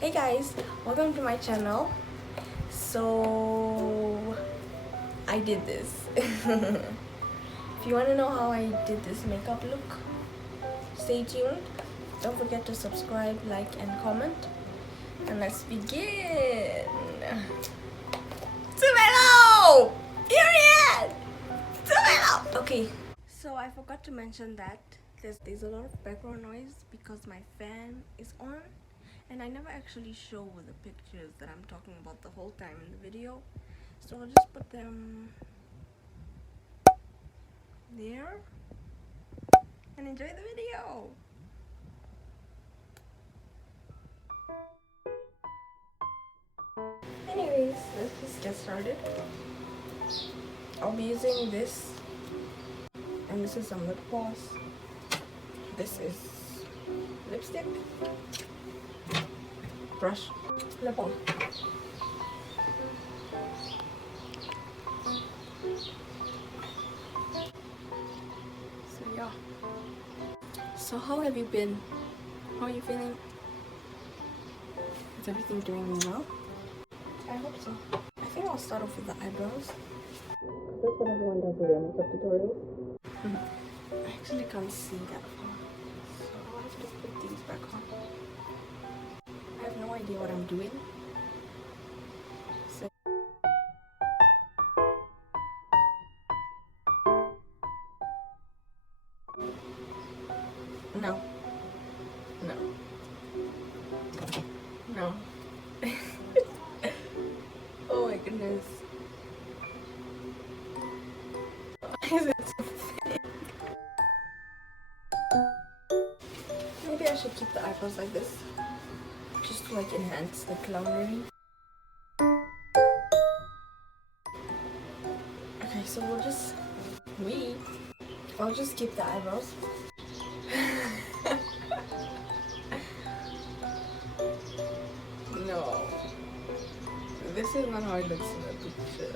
Hey guys, welcome to my channel. So I did this. If you want to know how I did this makeup look, stay tuned. Don't forget to subscribe, like and comment, and let's begin. Tomato! Period! Tomato! Okay, so I forgot to mention that there's a lot of background noise because my fan is on, and I never actually show the pictures that I'm talking about the whole time in the video, so I'll just put them there and enjoy the video. Anyways, let's just get started. I'll be using this, and this is some lip gloss. This is lipstick, brush, lip balm. So yeah. So how have you been? How are you feeling? Is everything doing well? I hope so. I think I'll start off with the eyebrows. That's what everyone does with their makeup tutorials. I actually can't see that far, so I'll have to put these back on. I have no idea what I'm doing. So no. No. No. Oh my goodness. Why is it so thick? Maybe I should keep the eyebrows like this, just to like enhance the clownery. Okay, so I'll just keep the eyebrows. No, this is not how it looks in the picture.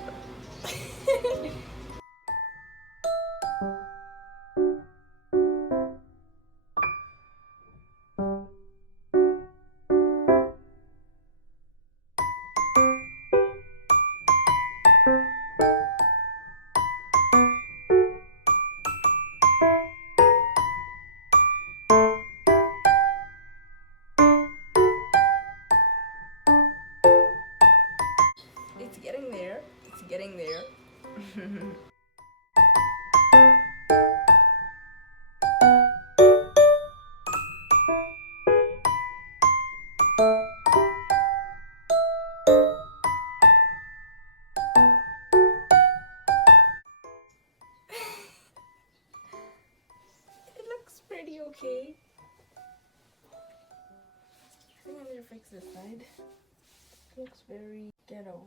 It's getting there. It's getting there. It looks pretty okay. I think I need to fix this side. It looks very ghetto.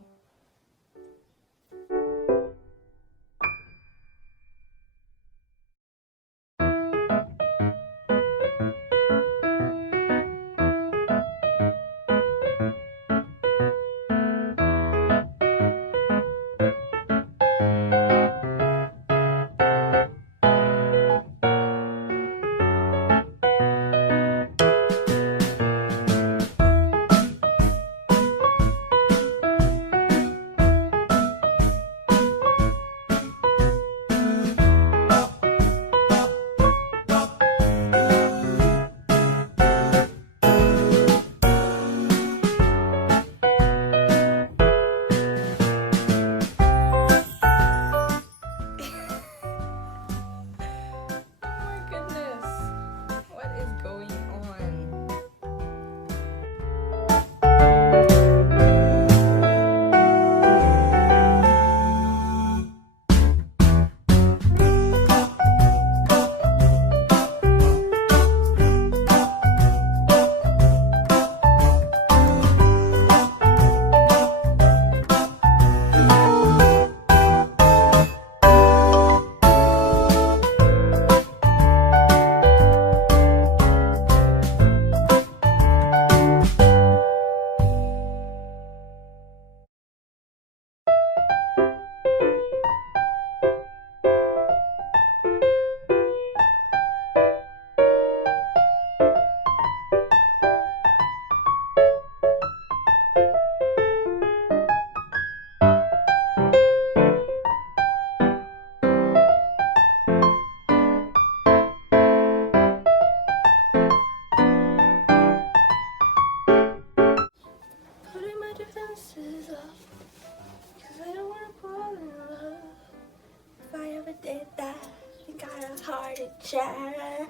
I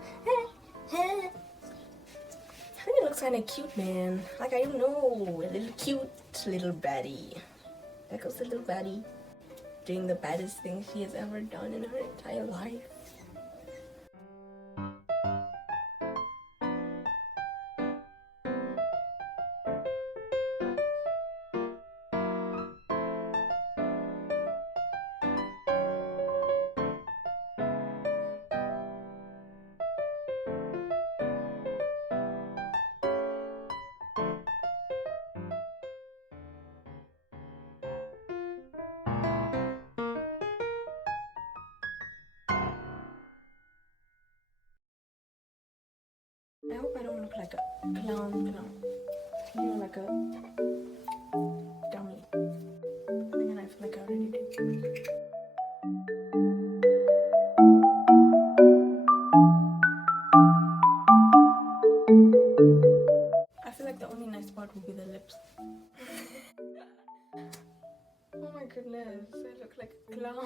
think it looks kind of cute, man. Like, I don't know, a little cute little baddie. That goes the little baddie doing the baddest thing she has ever done in her entire life. I hope I don't look like a clown. You know, like a dummy. And I feel like I already did. I feel like the only nice part would be the lips. Oh my goodness, I look like a clown.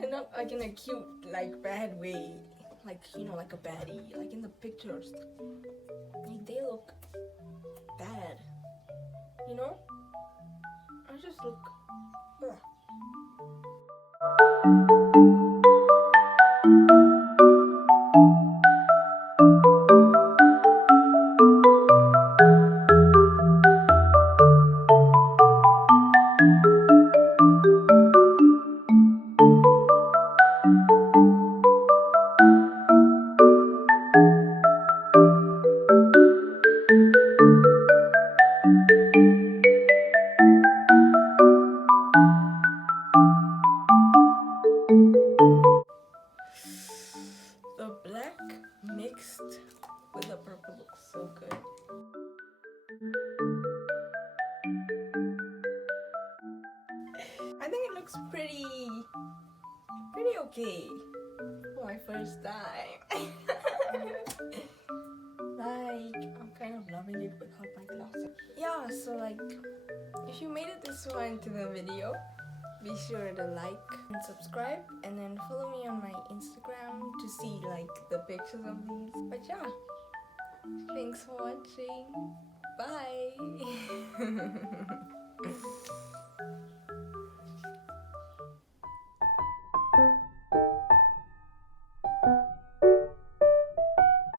And not like in a cute, like bad way. Like, you know, like a baddie. Like in the pictures. Like they look bad. You know? I just look. Ugh. The black mixed with the purple looks so good. I think it looks pretty okay for my first time. Like, I'm kind of loving it without my glasses. Yeah, so like, if you made it this far into the video, be sure to like and subscribe, and then follow me on my Instagram to see like the pictures of these. But yeah, thanks for watching. Bye.